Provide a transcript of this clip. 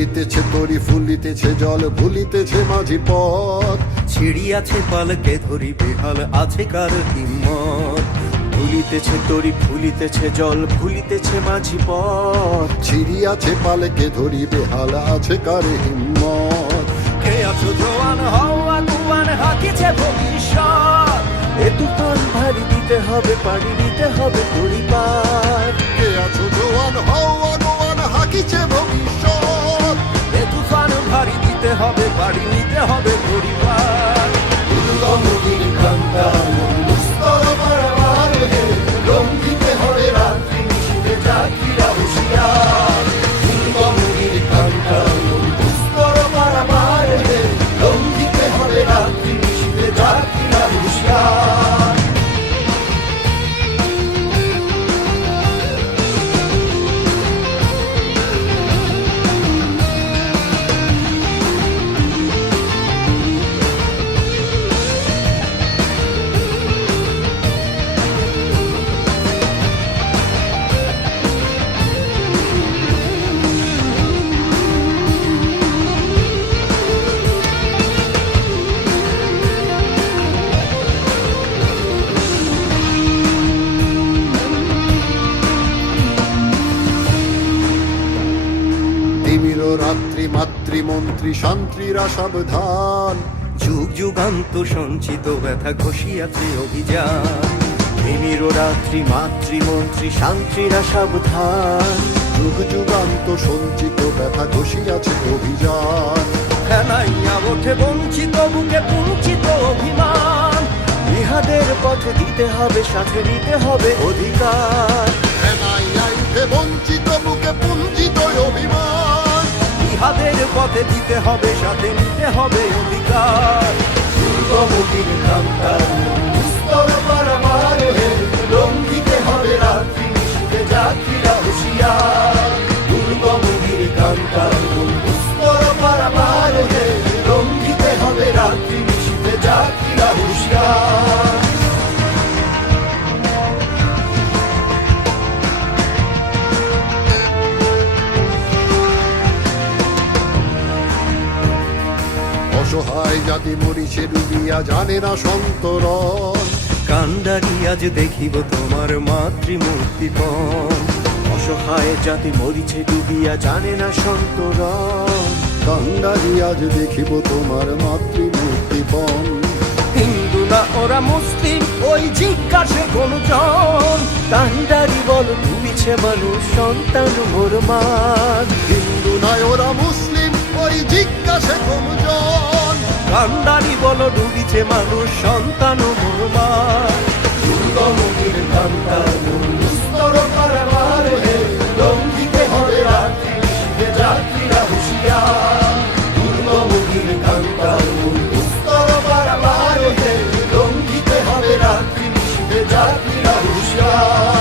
দুলিতেছে তরি ফুলিতেছে জল ভুলিতেছে মাঝি পথ। ছিড়িয়াছে পালকে ধরি বেহাল আছে কার হিম্মত। ভুলিতেছে তরি ফুলিতেছে জল ভুলিতেছে মাঝি পথ। ছিড়িয়াছে পালকে ধরি বেহাল আছে কার হিম্মত। কে আছো জোয়ান হও আগুয়ান হাকিছে ভবিষ্যৎ। এ তুফান ভারী দিতে হবে পাড়ি দিতে হবে পরিবার। কে আছো জোয়ান হও আগুয়ান হাকিছে ভবিষ্যৎ। এ তুফান ভারী দিতে হবে পাড়ি নিতে হবে পরিবার। দুর্গমগির কান্তার দুস্তর পারাবার হে, লঙ্ঘিতে হবে রাত্রি নিশীথে যাত্রীরা হুঁশিয়ার। দুর্গমগির কান্তার দুস্তর পারাবার হে, লঙ্ঘিতে হবে রাত্রি নিশীথে যাত্রীরা হুঁশিয়ার। তিমির রাত্রি মাতৃমন্ত্রী শান্ত্রীরা সাবধান। যুগ যুগান্ত সঞ্চিত ব্যথা ঘষিয়াছে অভিযান। তিমির রাত্রি মাতৃমন্ত্রী শান্তিরা সাবধান। যুগ যুগান্ত সঞ্চিত ব্যথা ঘষিয়াছে অভিযান। ফেনাইয়া ওঠে বঞ্চিত বুকে পুঞ্চিত অভিমান। ইহাদের পথে দিতে হবে সাথে নিতে হবে অধিকার। উঠে বঞ্চিত বুকে পুঞ্জিত অভিমান। ইহাদের পথে দিতে হবে সাথে নিতে হবে অধিকার। দুর্গমগির কান্তার দুস্তর পারাবার হে, লঙ্ঘিতে হবে রাত্রি নিশীথে যাত্রীরা হুঁশিয়ার। দুর্গমগির কান্তার দুস্তর পারাবার হে, লঙ্ঘিতে হবে রাত্রি নিশীথে যাত্রীরা হুঁশিয়ার। অসহায় জাতি মরিছে ডুবিয়া জানে না সন্তরণ। কান্ডারি আজ দেখিব তোমার মাতৃমূর্তিপণ। অসহায় জাতি মরিছে ডুবিয়া জানে না সন্তরণ। কান্ডারি আজ দেখিব তোমার মাতৃমূর্তিপণ। হিন্দু না ওরা মুসলিম ওই জিজ্ঞাসে কোন জন। কান্ডারি বল ডুবিছে মানুষ সন্তান মোর মান। হিন্দু নয় ওরা মুসলিম ওই জিজ্ঞাসে কোনজন। কান্ডারি বল ডুবিছে মানুষ সন্তান মোর মান। দুর্গমগির কান্তার দুস্তর পারাবার হে, লঙ্ঘিতে হবে রাত্রি নিশীথে যাত্রীরা হুঁশিয়ার। দুর্গমগির কান্তার দুস্তর পারাবার হে, লঙ্ঘিতে হবে রাত্রি নিশীথে যাত্রীরা হুঁশিয়ার।